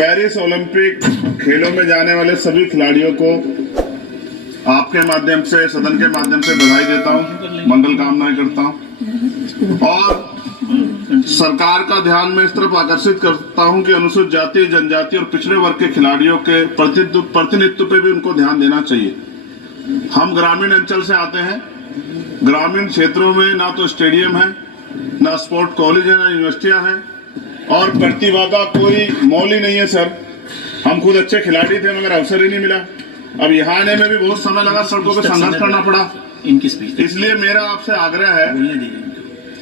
Paris Olympic खेलों में जाने वाले सभी खिलाड़ियों को आपके माध्यम से, सदन के माध्यम से बधाई देता हूं, मंगल कामनाएं करता हूं और सरकार का ध्यान में इस तरफ आकर्षित करता हूं कि अनुसूचित जाति, जनजाति और पिछड़े वर्ग के खिलाड़ियों के प्रतिनिधित्व पे भी उनको ध्यान देना चाहिए। हम ग्रामीण अंचल से आते हैं। ग्रामीण क्षेत्रों में ना तो स्टेडियम है, ना स्पोर्ट कॉलेज है, ना यूनिवर्सिटियां हैं और प्रतिभा का कोई मोल ही नहीं है सर। हम खुद अच्छे खिलाड़ी थे मगर अवसर ही नहीं मिला। अब यहाँ आने में भी बहुत समय लगा, सड़कों पे संघर्ष करना पड़ा। इसलिए मेरा आपसे आग्रह है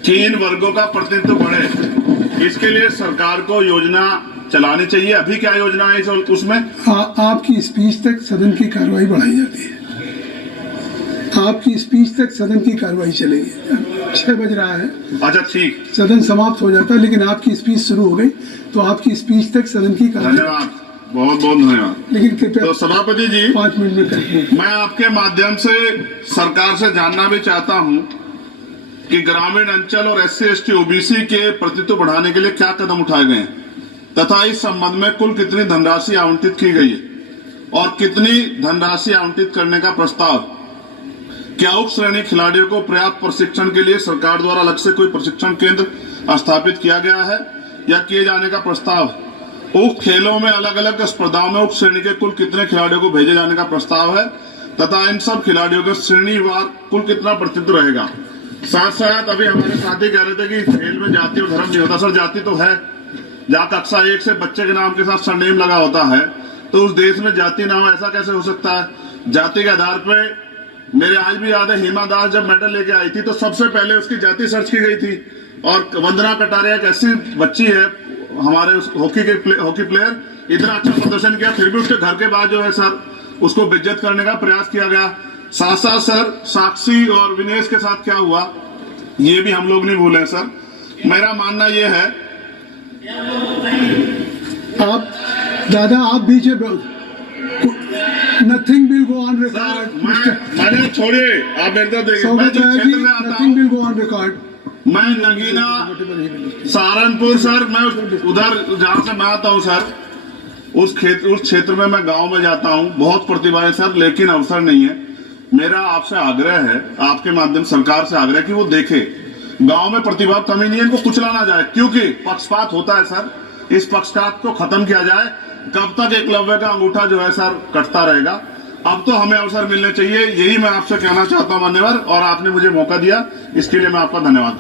कि इन वर्गों का प्रतिनिधित्व बढ़े, इसके लिए सरकार को योजना चलानी चाहिए। अभी क्या योजना है उसमें? आपकी स्पीच तक सदन की कार्रवाई बढ़ाई जाती है। आपकी स्पीच तक सदन की कार्रवाई चलेगी। 6 बज रहा है। अच्छा ठीक, सदन समाप्त हो जाता है, लेकिन आपकी स्पीच शुरू हो गई तो आपकी स्पीच तक सदन की कार्रवाई। धन्यवाद, बहुत बहुत धन्यवाद। लेकिन कृपया तो सभापति जी 5 मिनट में करें। मैं आपके माध्यम से सरकार से जानना भी चाहता हूं कि ग्रामीण अंचल और SC ST OBC के प्रतिनिधित्व बढ़ाने के लिए क्या कदम उठाए गए हैं तथा इस संबंध में कुल कितनी धनराशि आवंटित की गई है और कितनी धनराशि आवंटित करने का प्रस्ताव। क्या उक्त श्रेणी खिलाड़ियों को पर्याप्त प्रशिक्षण के लिए सरकार द्वारा अलग से कोई प्रशिक्षण केंद्र स्थापित किया गया है या किए जाने का प्रस्ताव। उक्त खेलों में अलग अलग स्पर्धाओं में उक्त श्रेणी के कुल कितने खिलाड़ियों को भेजे जाने का प्रस्ताव है तथा इन सब खिलाड़ियों के श्रेणीवार कुल कितना प्रतिनिधित्व रहेगा। साथ साथ अभी हमारे साथी कह रहे थे कि खेल में जाति और धर्म नहीं होता। सर जाति तो है, जहाँ कक्षा 1 से बच्चे के नाम के साथ सरनेम लगा होता है तो उस देश में जाति नाम ऐसा कैसे हो सकता है। जाति के आधार पर मेरे आज भी याद है, हिमा दास जब मेडल लेके आई थी तो सबसे पहले उसकी जाति सर्च की गई थी और वंदना कटारिया एक ऐसी बच्ची है हमारे हॉकी प्लेयर, इतना अच्छा प्रदर्शन किया, फिर भी उसके घर के बाद जो है सर उसको बेइज्जत करने का प्रयास किया गया। साथ साथ सर साक्षी और विनेश के साथ क्या हुआ ये भी हम लोग नहीं भूले सर। मेरा मानना ये है, आप दादा आप बीच nothing will go on record. मैंने छोड़िए, आप मेरे तरफ देखिए, मैं जिस क्षेत्र में आता nothing will go on record. मैं नगीना सहारनपुर सर, मैं उधर जहाँ से मैं आता हूँ सर, उस क्षेत्र में मैं गांव में जाता हूँ। बहुत प्रतिभा है सर, लेकिन अवसर नहीं है। मेरा आपसे आग्रह है, आपके माध्यम सरकार से आग्रह कि वो देखे गांव में प्रतिभा कमी नहीं है, इनको कुचला ना जाए क्योंकि पक्षपात होता है सर। इस पक्षपात को खत्म किया जाए। कब तक एकलव्य का अंगूठा जो है सर कटता रहेगा। अब तो हमें अवसर मिलने चाहिए, यही मैं आपसे कहना चाहता हूं मान्यवर, और आपने मुझे मौका दिया इसके लिए मैं आपका धन्यवाद करता हूं।